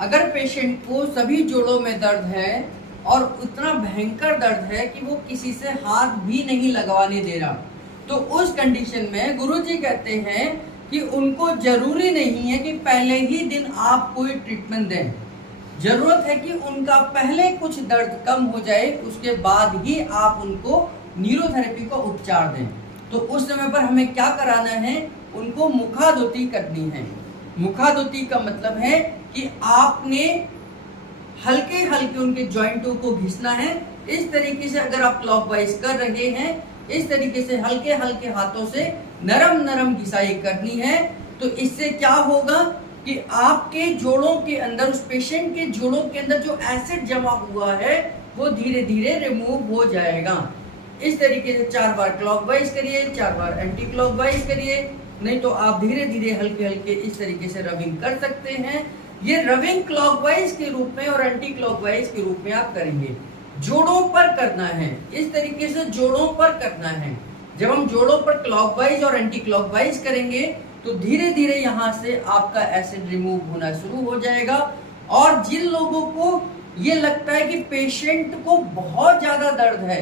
अगर पेशेंट को सभी जोड़ों में दर्द है और उतना भयंकर दर्द है कि वो किसी से हाथ भी नहीं लगवाने दे रहा, तो उस कंडीशन में गुरुजी कहते हैं कि उनको जरूरी नहीं है कि पहले ही दिन आप कोई ट्रीटमेंट दें। जरूरत है कि उनका पहले कुछ दर्द कम हो जाए, उसके बाद ही आप उनको न्यूरोथेरेपी का उपचार दें। तो उस समय पर हमें क्या कराना है, उनको मुखादुती करनी है। मुखादुती का मतलब है कि आपने हल्के हल्के उनके जॉइंटों को घिसना है। इस तरीके से अगर आप क्लॉकवाइज कर रहे हैं, इस तरीके से हल्के हल्के हाथों से नरम नरम घिसाई करनी है। तो इससे क्या होगा कि आपके जोड़ों के अंदर, उस पेशेंट के जोड़ों के अंदर जो एसिड जमा हुआ है वो धीरे धीरे रिमूव हो जाएगा। इस तरीके से 4 बार क्लॉकवाइज करिए, 4 बार एंटी क्लॉकवाइज करिए, नहीं तो आप धीरे धीरे हल्के हल्के इस तरीके से रबिंग कर सकते हैं। ये रबिंग क्लॉकवाइज के रूप में और एंटी क्लॉकवाइज के रूप में आप करेंगे। जोड़ों पर करना है, इस तरीके से जोड़ों पर करना है। जब हम जोड़ों पर क्लॉकवाइज और एंटी क्लॉकवाइज करेंगे तो धीरे धीरे यहाँ से आपका एसिड रिमूव होना शुरू हो जाएगा। और जिन लोगों को ये लगता है कि पेशेंट को बहुत ज्यादा दर्द है,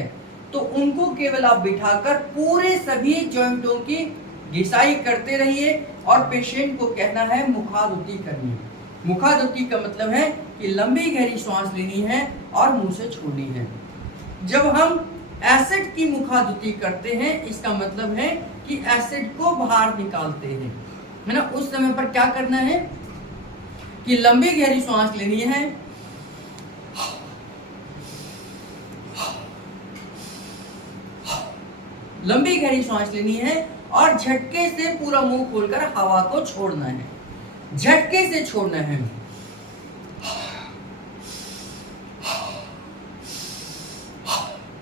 तो उनको केवल आप बिठाकर पूरे सभी जॉइंटों की घिसाई करते रहिए और पेशेंट को कहना है मुखादुती करनी है। मुखादुती का मतलब है कि लंबी गहरी सांस लेनी है और मुंह से छोड़नी है। जब हम एसिड की मुखादुती करते हैं, इसका मतलब है कि एसिड को बाहर निकालते हैं, है ना। उस समय पर क्या करना है कि लंबी गहरी सांस लेनी है, लंबी गहरी सांस लेनी है और झटके से पूरा मुंह खोलकर हवा को छोड़ना है, झटके से छोड़ना है।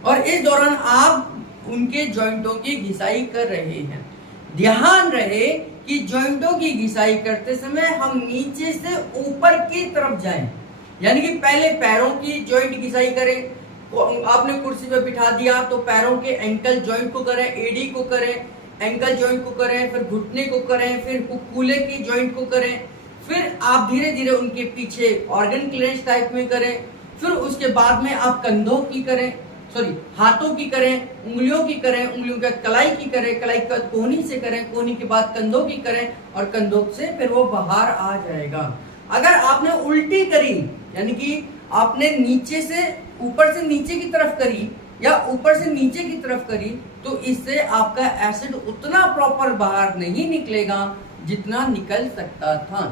और इस दौरान आप उनके जॉइंटों की घिसाई कर रहे हैं। ध्यान रहे कि जॉइंटों की घिसाई करते समय हम नीचे से ऊपर की तरफ जाएं, यानी कि पहले पैरों की जॉइंट घिसाई करें। आपने कुर्सी पे बिठा दिया तो पैरों के एंकल जॉइंट को करें, एडी को करें, एंकल जॉइंट को करें, फिर घुटने को करें, फिर कूल्हे की जॉइंट को करें। फिर आप धीरे धीरे उनके पीछे ऑर्गन क्लेंच टाइप में करें। फिर उसके बाद में आप कंधों की करें, हाथों की करें, उंगलियों की करें, उंगलियों का कलाई की करें, कलाई का कोहनी से करें, कोहनी के बाद कंधों की करें और कंधों से फिर वो बाहर आ जाएगा। अगर आपने उल्टी करी, यानी कि आपने नीचे से ऊपर से नीचे की तरफ करी या ऊपर से नीचे की तरफ करी, तो इससे आपका एसिड उतना प्रॉपर बाहर नहीं निकलेगा जितना निकल सकता था।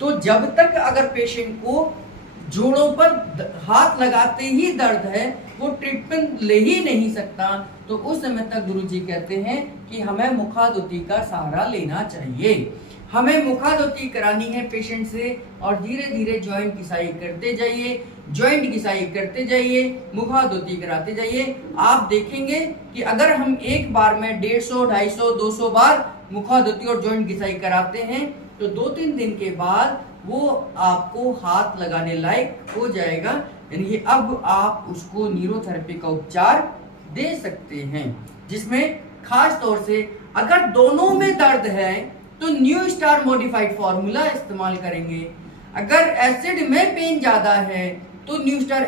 तो जब तक अगर पेशेंट को जोड़ों पर हाथ लगाते ही दर्द है, वो ट्रीटमेंट ले ही नहीं सकता, तो उस समय तक गुरुजी कहते हैं कि हमें मुखादुती का सहारा लेना चाहिए। हमें मुखादुती करानी है पेशेंट से और धीरे धीरे जॉइंट घिसाई करते जाइए, जॉइंट घिसाई करते जाइए, मुखादुती कराते जाइए। आप देखेंगे कि अगर हम एक बार में 150, 250, 200 बार मुखादुती और जॉइंट घिसाई कराते हैं, तो 2-3 दिन के बाद वो आपको हाथ लगाने लायक हो जाएगा, यानी कि अब आप उसको न्यूरोथेरेपी का उपचार दे सकते हैं, जिसमें खास तौर से अगर दोनों में दर्द है तो न्यू स्टार मॉडिफाइड फॉर्मूला इस्तेमाल करेंगे। अगर एसिड में पेन ज्यादा है तो न्यू स्टार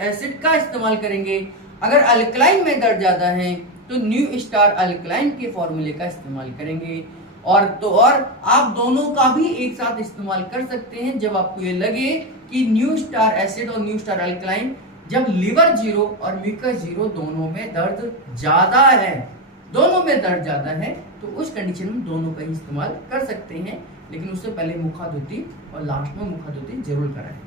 एसिड का इस्तेमाल करेंगे। अगर अल्कलाइन में दर्द ज्यादा है तो न्यू स्टार अल्कलाइन के फॉर्मूले का इस्तेमाल करेंगे। और आप दोनों का भी एक साथ इस्तेमाल कर सकते हैं जब आपको ये लगे कि न्यू स्टार एसिड और न्यू स्टार अल्कलाइन, जब लिवर 0 और म्यूकस 0 दोनों में दर्द ज्यादा है, तो उस कंडीशन में दोनों का ही इस्तेमाल कर सकते हैं। लेकिन उससे पहले मुखादुती और लास्ट में मुखादुती जरूर कराएं।